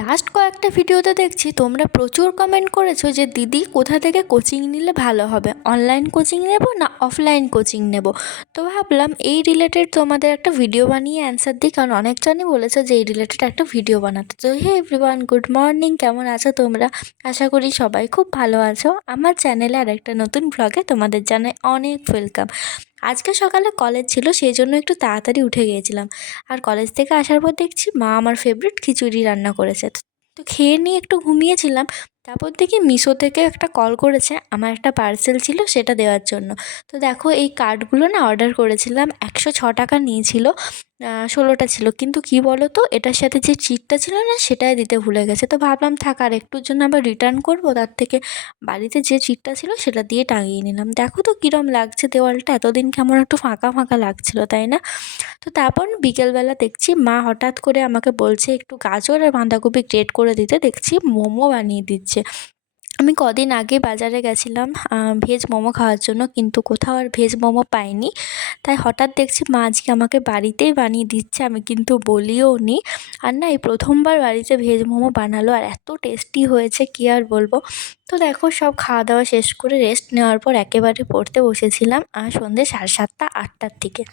Last কয়েকটা ভিডিওতে দেখছি তোমরা প্রচুর কমেন্ট করেছো যে দিদি কোথা থেকে কোচিং নিলে ভালো হবে, অনলাইন কোচিং নেব না অফলাইন কোচিং নেব। তো ভাবলাম এই রিলেটেড তোমাদের একটা ভিডিও বানিয়ে অ্যান্সার দিই, কারণ অনেকজনই বলেছে যে এই রিলেটেড একটা ভিডিও বানাতে। তো হে এভরিওয়ান, গুড মর্নিং, কেমন আছো তোমরা? আশা করি সবাই খুব ভালো আছো। আমার চ্যানেলে আর একটা নতুন ব্লগে তোমাদের জানাই অনেক ওয়েলকাম। আজকে সকালে কলেজ ছিল, সেই জন্য একটু তাড়াতাড়ি উঠে গিয়েছিলাম। আর কলেজ থেকে আসার পর দেখছি মা আমার ফেভারিট খিচুড়ি রান্না করেছে। তো খেয়ে নিয়ে একটু ঘুমিয়েছিলাম। তারপর দেখি মিশো থেকে একটা কল করেছে, আমার একটা পার্সেল ছিল সেটা দেওয়ার জন্য। তো দেখো এই কার্ডগুলো না অর্ডার করেছিলাম, 106 টাকা নিয়েছিল, 16টা ছিল। কিন্তু কি বলো তো, এটার সাথে যে চিটটা ছিল না সেটাই দিতে ভুলে গেছে। তো ভাবলাম থাক, আর একটুর জন্য আবার রিটার্ন করবো, তার থেকে বাড়িতে যে চিটটা ছিল সেটা দিয়ে টাঙিয়ে নিলাম। দেখো তো কীরম লাগছে দেওয়ালটা, এতদিন কেমন একটু ফাঁকা ফাঁকা লাগছিল, তাই না? তো তারপর বিকেলবেলা দেখছি মা হঠাৎ করে আমাকে বলছে একটু গাজর আর বাঁধাকপি গ্রেট করে দিতে, দেখছি মোমো বানিয়ে দিচ্ছে। আমি কদিন আগে বাজারে গেছিলাম ভেজ মোমো খাওয়ার জন্য, কিন্তু কোথাও আর ভেজ মোমো পাইনি। তাই হঠাৎ দেখছি মা আজকে আমাকে বাড়িতেই বানিয়ে দিচ্ছে, আমি কিন্তু বলিও নি। আর না, এই প্রথমবার বাড়িতে ভেজ মোমো বানালো, আর এত টেস্টি হয়েছে কী আর বলবো। তো দেখো সব খাওয়া দাওয়া শেষ করে রেস্ট নেওয়ার পর একেবারে পড়তে বসেছিলাম সন্ধ্যে 7:30 8টার দিকে।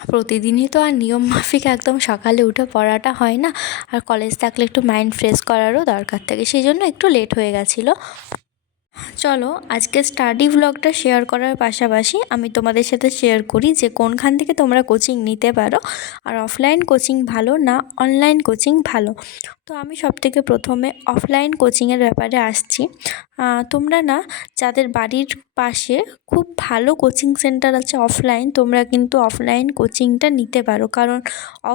প্রতিদিনই তো আর নিয়ম মাফিক একদম সকালে উঠে পড়াটা হয় না, আর কলেজ থাকলে একটু মাইন্ড ফ্রেশ করারও দরকার থাকে, সেই জন্য একটু লেট হয়ে গেছিলো। চলো আজকে স্টাডি ভ্লগটা শেয়ার করার পাশাপাশি আমি তোমাদের সাথে শেয়ার করি যে কোনখান থেকে তোমরা কোচিং নিতে পারো, আর অফলাইন কোচিং ভালো না অনলাইন কোচিং ভালো। তো আমি সবথেকে প্রথমে অফলাইন কোচিংয়ের ব্যাপারে আসছি। তোমরা না, যাদের বাড়ির পাশে খুব ভালো কোচিং সেন্টার আছে অফলাইন, তোমরা কিন্তু অফলাইন কোচিংটা নিতে পারো, কারণ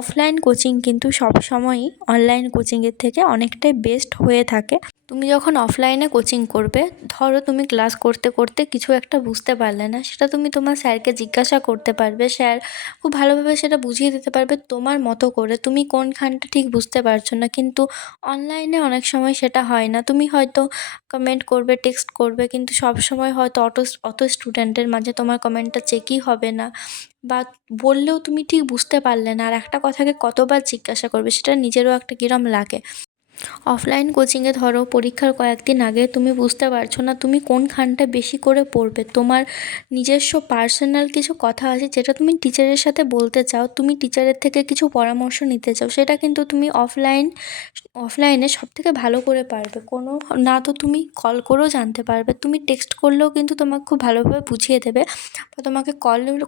অফলাইন কোচিং কিন্তু সবসময়ই অনলাইন কোচিংয়ের থেকে অনেকটাই বেস্ট হয়ে থাকে। তুমি যখন অফলাইনে কোচিং করবে, ধরো তুমি ক্লাস করতে করতে কিছু একটা বুঝতে পারলে না, সেটা তুমি তোমার স্যারকে জিজ্ঞাসা করতে পারবে, স্যার খুব ভালোভাবে সেটা বুঝিয়ে দিতে পারবে তোমার মতো করে। তুমি কোনখানটা ঠিক বুঝতে পারছো না, কিন্তু অনলাইনে অনেক সময় সেটা হয় না। তুমি হয়তো কমেন্ট করবে, টেক্সট করবে, কিন্তু সব সময় হয়তো অত স্টুডেন্টের মাঝে তোমার কমেন্টটা চেকই হবে না, বা বললেও তুমি ঠিক বুঝতে পারলে না, আর একটা কথাকে কতবার জিজ্ঞাসা করবে, সেটা নিজেরও একটা কিরম লাগে। অফলাইন কোচিংয়ে ধরো পরীক্ষার কয়েকদিন আগে তুমি বুঝতে পারছো না তুমি কোনখানটা বেশি করে পড়বে, তোমার নিজস্ব পার্সোনাল কিছু কথা আছে যেটা তুমি টিচারের সাথে বলতে চাও, তুমি টিচারের থেকে কিছু পরামর্শ নিতে চাও, সেটা কিন্তু তুমি অফলাইনে সবথেকে ভালো করে পারবে। কোনো না তো তুমি কল করেও জানতে পারবে, তুমি টেক্সট করলেও কিন্তু তোমাকে খুব ভালোভাবে বুঝিয়ে দেবে, বা তোমাকে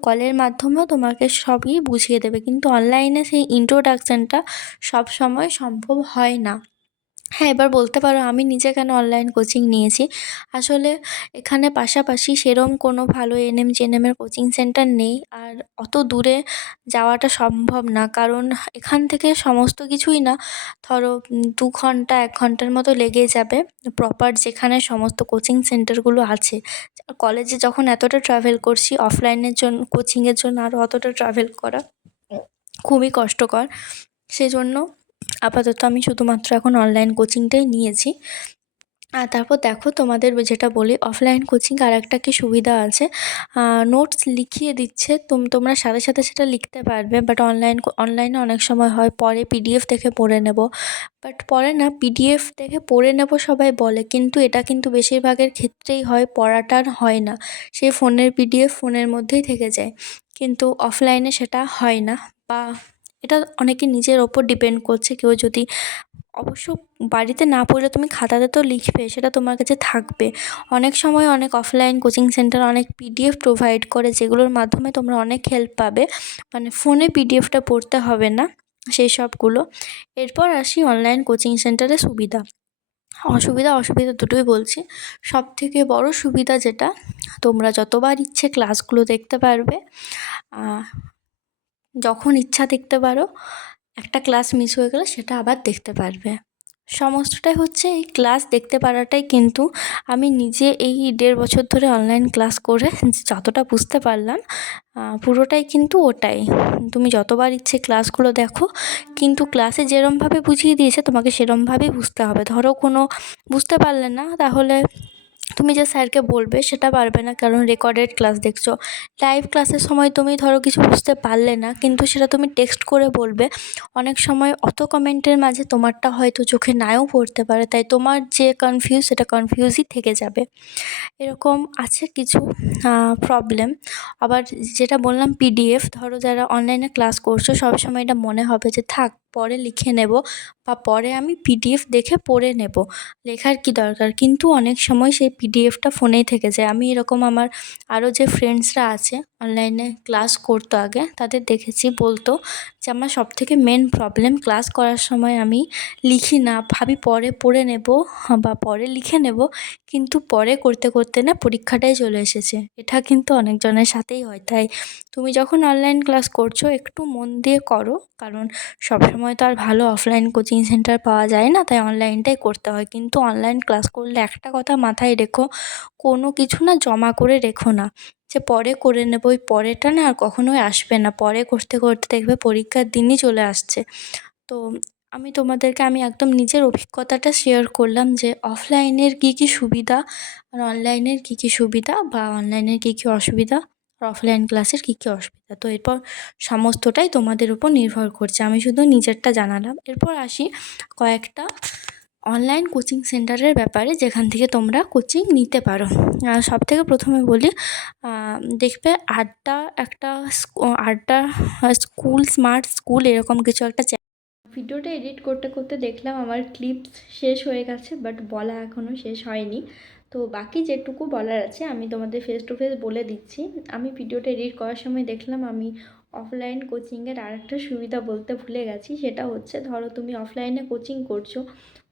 কলের মাধ্যমেও তোমাকে সবই বুঝিয়ে দেবে। কিন্তু অনলাইনে সেই ইন্ট্রোডাকশানটা সবসময় সম্ভব হয় না। হ্যাঁ, এবার বলতে পারো আমি নিজে কেন অনলাইন কোচিং নিয়েছি। আসলে এখানে পাশাপাশি সেরম কোনো ভালো এনএম জেএনএমের কোচিং সেন্টার নেই, আর অত দূরে যাওয়াটা সম্ভব না, কারণ এখান থেকে সমস্ত কিছুই না, ধরো 2 ঘন্টা 1 ঘন্টার মতো লেগে যাবে প্রপার যেখানে সমস্ত কোচিং সেন্টারগুলো আছে। কলেজে যখন এতটা ট্রাভেল করছি, অফলাইনের জন্য কোচিংয়ের জন্য আরও অতটা ট্রাভেল করা খুবই কষ্টকর। সেজন্য আপাতত আমি শুধুমাত্র এখন অনলাইন কোচিংটাই নিয়েছি। আর তারপর দেখো তোমাদের যেটা বলি, অফলাইন কোচিং আর একটা কি সুবিধা আছে, নোটস লিখিয়ে দিচ্ছে, তোমরা সাথে সাথে সেটা লিখতে পারবে। বাট অনলাইনে অনেক সময় হয় পরে পিডিএফ দেখে পড়ে নেব, বাট পরে না, পিডিএফ দেখে পড়ে নেব সবাই বলে, কিন্তু এটা কিন্তু বেশিরভাগের ক্ষেত্রেই হয়, পড়াটা আর হয় না, সেই ফোনের পিডিএফ ফোনের মধ্যেই থেকে যায়, কিন্তু অফলাইনে সেটা হয় না। বা এটা অনেকে নিজের ওপর ডিপেন্ড করছে, কেউ যদি অবশ্য বাড়িতে না পড়লে তুমি খাতাতে তো লিখবে, সেটা তোমার কাছে থাকবে। অনেক সময় অনেক অফলাইন কোচিং সেন্টার অনেক পিডিএফ প্রোভাইড করে, যেগুলোর মাধ্যমে তোমরা অনেক হেল্প পাবে, মানে ফোনে পিডিএফটা পড়তে হবে না সেই সবগুলো। এরপর আসি অনলাইন কোচিং সেন্টারের সুবিধা অসুবিধা দুটোই বলছি। সবথেকে বড় সুবিধা যেটা, তোমরা যতবার ইচ্ছে ক্লাসগুলো দেখতে পারবে, যখন ইচ্ছা দেখতে পারো, একটা ক্লাস মিস হয়ে গেলে সেটা আবার দেখতে পারবে। সমস্তটাই হচ্ছে এই ক্লাস দেখতে পারাটাই, কিন্তু আমি নিজে এই 1.5 বছর ধরে অনলাইন ক্লাস করে যতটা বুঝতে পারলাম, পুরোটাই কিন্তু ওটাই। তুমি যতবার ইচ্ছে ক্লাসগুলো দেখো, কিন্তু ক্লাসে যেরমভাবে বুঝিয়ে দিয়েছে তোমাকে সেরমভাবেই বুঝতে হবে। ধরো কোনো বুঝতে পারলে না, তাহলে তুমি যে স্যারকে বলবে সেটা পারবে না, কারণ রেকর্ডেড ক্লাস দেখছো। লাইভ ক্লাসের সময় তুমি ধরো কিছু বুঝতে পারলে না, কিন্তু সেটা তুমি টেক্সট করে বলবে। অনেক সময় অত কমেন্টের মাঝে তোমারটা হয়তো চোখে নাও পড়তে পারে, তাই তোমার যে কনফিউজ সেটা কনফিউজই থেকে যাবে। এরকম আছে কিছু প্রবলেম। আবার যেটা বললাম পিডিএফ, ধরো যারা অনলাইনে ক্লাস করছো সবসময় এটা মনে হবে যে থাক পরে লিখে নেব, বা পরে আমি পিডিএফ দেখে পড়ে নেব, লেখার কি দরকার। কিন্তু অনেক সময় সেই পিডিএফটা ফোনেই থেকে যায়। আমি এরকম আমার আরও যে ফ্রেন্ডসরা আছে অনলাইনে ক্লাস করতো আগে, তাদের দেখেছি বলতো যে আমার সবথেকে মেন প্রবলেম ক্লাস করার সময় আমি লিখি না, ভাবি পরে পড়ে নেব বা পরে লিখে নেব, কিন্তু পরে করতে করতে না পরীক্ষাটাই চলে এসেছে। এটা কিন্তু অনেকজনের সাথেই হয়। তাই তুমি যখন অনলাইন ক্লাস করছো একটু মন দিয়ে করো, কারণ সবসময় তো আর ভালো অফলাইন কোচিং সেন্টার পাওয়া যায় না, তাই অনলাইনটাই করতে হয়। কিন্তু অনলাইন ক্লাস করলে একটা কথা মাথায় রেখো, কোনো কিছু না জমা করে রেখো না, যে পরে করে নেবো, ওই পরেটা না আর কখনোই আসবে না। পরে করতে করতে দেখবে পরীক্ষার দিনই চলে আসছে। তো আমি একদম নিজের অভিজ্ঞতাটা শেয়ার করলাম যে অফলাইনের কী কী সুবিধা আর অনলাইনের কী কী সুবিধা, বা অনলাইনের কী কী অসুবিধা আর অফলাইন ক্লাসের কী কী অসুবিধা। তো এরপর সমস্তটাই তোমাদের উপর নির্ভর করছে, আমি শুধু নিজেরটা জানালাম। এরপর আসি কয়েকটা অনলাইন কোচিং সেন্টারের ব্যাপারে যেখান থেকে তোমরা কোচিং নিতে পারো। সবথেকে প্রথমে বলি, দেখবে আড্ডা স্কুল, স্মার্ট স্কুল, এরকম কিছু একটা। ভিডিওটা এডিট করতে করতে দেখলাম আমার ক্লিপস শেষ হয়ে গেছে, বাট বলা এখনও শেষ হয়নি। তো বাকি যেটুকু বলার আছে আমি তোমাদের ফেস টু ফেস বলে দিচ্ছি। আমি ভিডিওটা এডিট করার সময় দেখলাম আমি অফলাইন কোচিংয়ের আরেকটা সুবিধা বলতে ভুলে গেছি। সেটা হচ্ছে, ধরো তুমি অফলাইনে কোচিং করছো,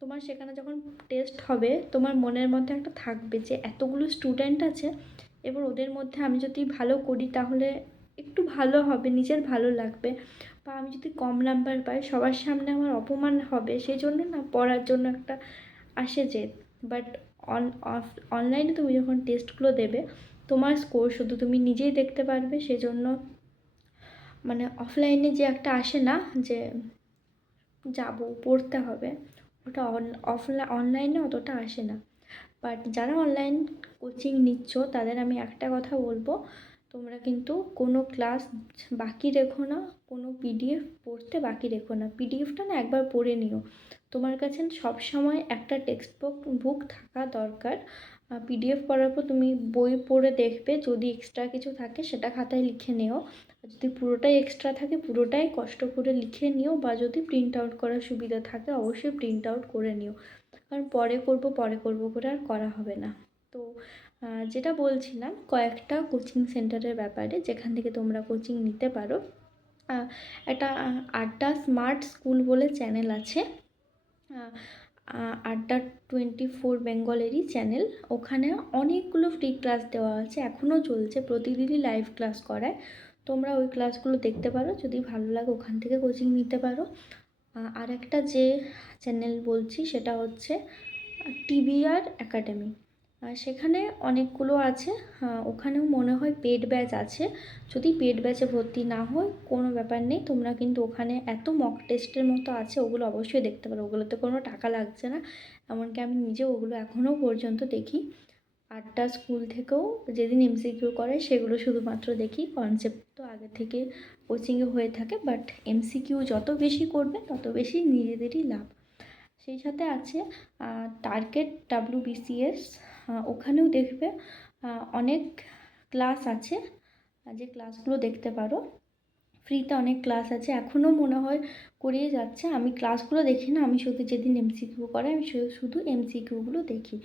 তোমার সেখানে যখন টেস্ট হবে তোমার মনের মধ্যে একটা থাকবে যে এতগুলো স্টুডেন্ট আছে, এবার ওদের মধ্যে আমি যদি ভালো করি তাহলে একটু ভালো হবে, নিজের ভালো লাগবে। বা আমি যদি কম নাম্বার পাই সবার সামনে আমার অপমান হবে, সেই জন্য না পড়ার জন্য একটা আসে জেদ। বাট অনলাইনে তুমি যখন টেস্টগুলো দেবে তোমার স্কোর শুধু তুমি নিজেই দেখতে পারবে, সেজন্য মানে অফলাইনে যে একটা আসে না যে যাব পড়তে হবে, ওটা অনলাইনে অতটা আসে না। বাট যারা অনলাইন কোচিং নিচ্ছ তাদের আমি একটা কথা বলবো, তোমরা কিন্তু কোনো ক্লাস বাকি রেখো না, কোনো পিডিএফ পড়তে বাকি রেখো না। পিডিএফটা না একবার পড়ে নিও। তোমার কাছে সব সময় একটা টেক্সট বুক থাকা দরকার। পিডিএফ পড়ার পর তুমি বই পড়ে দেখবে, যদি এক্সট্রা কিছু থাকে সেটা খাতায় লিখে নিও। যদি পুরোটাই এক্সট্রা থাকে পুরোটাই কষ্ট করে লিখে নিও, বা যদি প্রিন্ট আউট করার সুবিধা থাকে অবশ্যই প্রিন্ট আউট করে নিও, কারণ পরে করব করে আর করা হবে না। তো যেটা বলছিলাম কয়েকটা কোচিং সেন্টারের ব্যাপারে যেখান থেকে তোমরা কোচিং নিতে পারো। একটা আড্ডা স্মার্ট স্কুল বলে চ্যানেল আছে, আড্ডা 24 বেঙ্গলেরই চ্যানেল। ওখানে অনেকগুলো ফ্রি ক্লাস দেওয়া আছে, এখনও চলছে, প্রতিদিনই লাইভ ক্লাস করায়। তোমরা ওই ক্লাসগুলো দেখতে পারো, যদি ভালো লাগে ওখান থেকে কোচিং নিতে পারো। আর একটা যে চ্যানেল বলছি সেটা হচ্ছে টিবিআর একাডেমি। সেখানে অনেকগুলো আছে, ওখানেও মনে হয় পেড ব্যাচ আছে। যদি পেড ব্যাচে ভর্তি না হয় কোনো ব্যাপার নেই, তোমরা কিন্তু ওখানে এত মক টেস্টের মতো আছে, ওগুলো অবশ্যই দেখতে পারো, ওগুলোতে কোনো টাকা লাগছে না। এমনকি আমি নিজে ওগুলো এখনও পর্যন্ত দেখি। আড্ডা স্কুল থেকেও যেদিন এমসিকিউ করে সেগুলো শুধুমাত্র দেখি, কনসেপ্ট তো আগে থেকে কোচিংয়ে হয়ে থাকে, বাট এমসিকিউ যত বেশি করবে তত বেশি নিজেদেরই লাভ। সেই সাথে আছে টার্গেট WBCS, ওখানেও দেখবে অনেক ক্লাস আছে, যে ক্লাসগুলো দেখতে পারো। ফ্রিতে অনেক ক্লাস আছে, এখনও মনে হয় করিয়ে যাচ্ছে। আমি ক্লাসগুলো দেখি না, আমি শুধু যেদিন এমসিকিউ করে আমি শুধু এমসিকিউগুলো দেখি।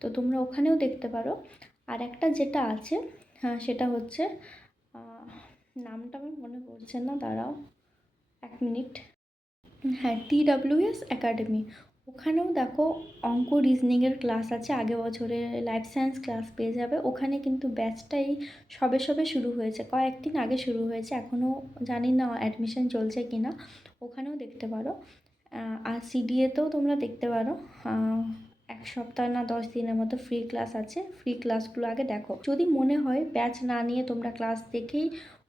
তো তোমরা ওখানেও দেখতে পারো। আর একটা যেটা আছে সেটা হচ্ছে, নামটা আমার মনে পড়ছে না, দাঁড়াও 1 মিনিট। হ্যাঁ, TWS একাডেমি। ওখানেও দেখো অঙ্ক রিজনিংয়ের ক্লাস আছে, আগের বছরে লাইফ সায়েন্স ক্লাস পেয়ে যাবে। ওখানে কিন্তু ব্যাচটাই সবে সবে শুরু হয়েছে, কয়েকদিন আগে শুরু হয়েছে, এখনও জানি না অ্যাডমিশন চলছে কি না। ওখানেও দেখতে পারো। আর CDAতেও তোমরা দেখতে পারো। 1 সপ্তাহ না 10 দিনের মতো ফ্রি ক্লাস আছে, ফ্রি ক্লাসগুলো আগে দেখো। যদি মনে হয় ব্যাচ না নিয়ে তোমরা ক্লাস দেখেই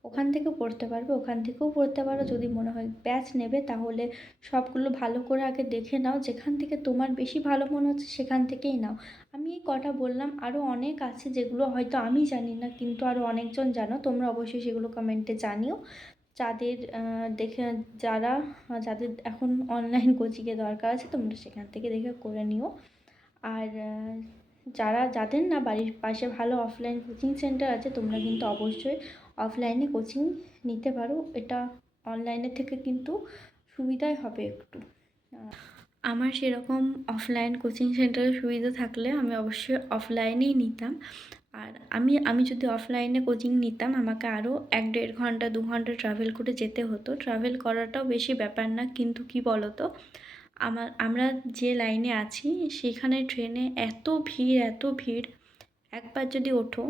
ওখান থেকেও পড়তে পারবে, ওখান থেকেও পড়তে পারো। যদি মনে হয় ব্যাচ নেবে তাহলে সবগুলো ভালো করে আগে দেখে নাও, যেখান থেকে তোমার বেশি ভালো মনে হচ্ছে সেখান থেকেই নাও। আমি এই কটা বললাম, আরও অনেক আছে যেগুলো হয়তো আমি জানি না, কিন্তু আরও অনেকজন জানো। তোমরা অবশ্যই সেগুলো কমেন্টে জানিও। যাদের দেখে যারা যাদের এখন অনলাইন কোচিংয়ের দরকার আছে তোমরা সেখান থেকে দেখে করে নিও। আর যাদের না বাড়ির পাশে ভালো অফলাইন কোচিং সেন্টার আছে তোমরা কিন্তু অবশ্যই অফলাইনে কোচিং নিতে পারো। এটা অনলাইনের থেকে কিন্তু সুবিধাই হবে একটু। আমার সেরকম অফলাইন কোচিং সেন্টারের সুবিধা থাকলে আমি অবশ্যই অফলাইনেই নিতাম। আর আমি যদি অফলাইনে কোচিং নিতাম আমাকে আরও 1-1.5 ঘন্টা 2 ঘন্টা ট্রাভেল করে যেতে হতো। ট্রাভেল করাটাও বেশি ব্যাপার না, কিন্তু কি বলো তো, আমরা যে লাইনে আছি সেখানে ট্রেনে এত ভিড়, একবার যদি ওঠো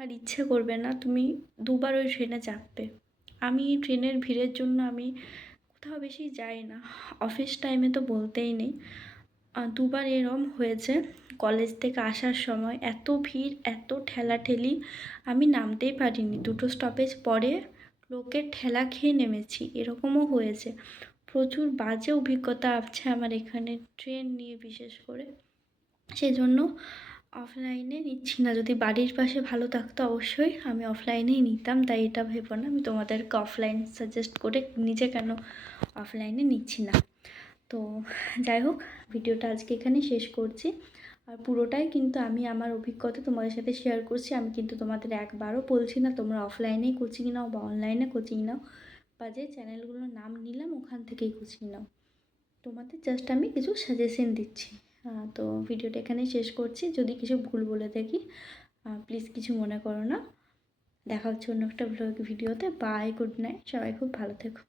আর ইচ্ছে করবে না তুমি দুবার ওই ট্রেনে চাপবে। আমি ট্রেনের ভিড়ের জন্য আমি কোথাও বেশি যাই না। অফিস টাইমে তো বলতেই নেই, দুবার এরম হয়েছে। কলেজ থেকে আসার সময় এত ভিড়, এত ঠেলাঠেলি, আমি নামতেই পারিনি। 2টো স্টপেজ পরে লোকের ঠেলা খেয়ে নেমেছি, এরকমও হয়েছে। প্রচুর বাজে অভিজ্ঞতা আছে আমার এখানে ট্রেন নিয়ে, বিশেষ করে। সেই জন্য অফলাইনে নিচ্ছি না। যদি বাড়ির পাশে ভালো থাকতো অবশ্যই আমি অফলাইনেই নিতাম, তাই এটা ভেবো না আমি তোমাদেরকে অফলাইন সাজেস্ট করে নিজে কেন অফলাইনে নিচ্ছি না। তো যাই হোক, ভিডিওটা আজকে এখানে শেষ করছি। আর পুরোটাই কিন্তু আমি আমার অভিজ্ঞতা তোমাদের সাথে শেয়ার করছি। আমি কিন্তু তোমাদের একবারও বলছি না তোমরা অফলাইনেই কোচিং নাও বা অনলাইনে কোচিং নাও, বা যে চ্যানেলগুলোর নাম নিলাম ওখান থেকেই কোচিং নাও। তোমাদের জাস্ট আমি কিছু সাজেশন দিচ্ছি। তো ভিডিওটা এখানেই শেষ করছি। যদি কিছু ভুল বলে থাকি প্লিজ কিছু মনে করো না। দেখা হচ্ছে অন্য একটা ভিডিওতে। বাই, গুড নাইট, সবাই খুব ভালো থেকো।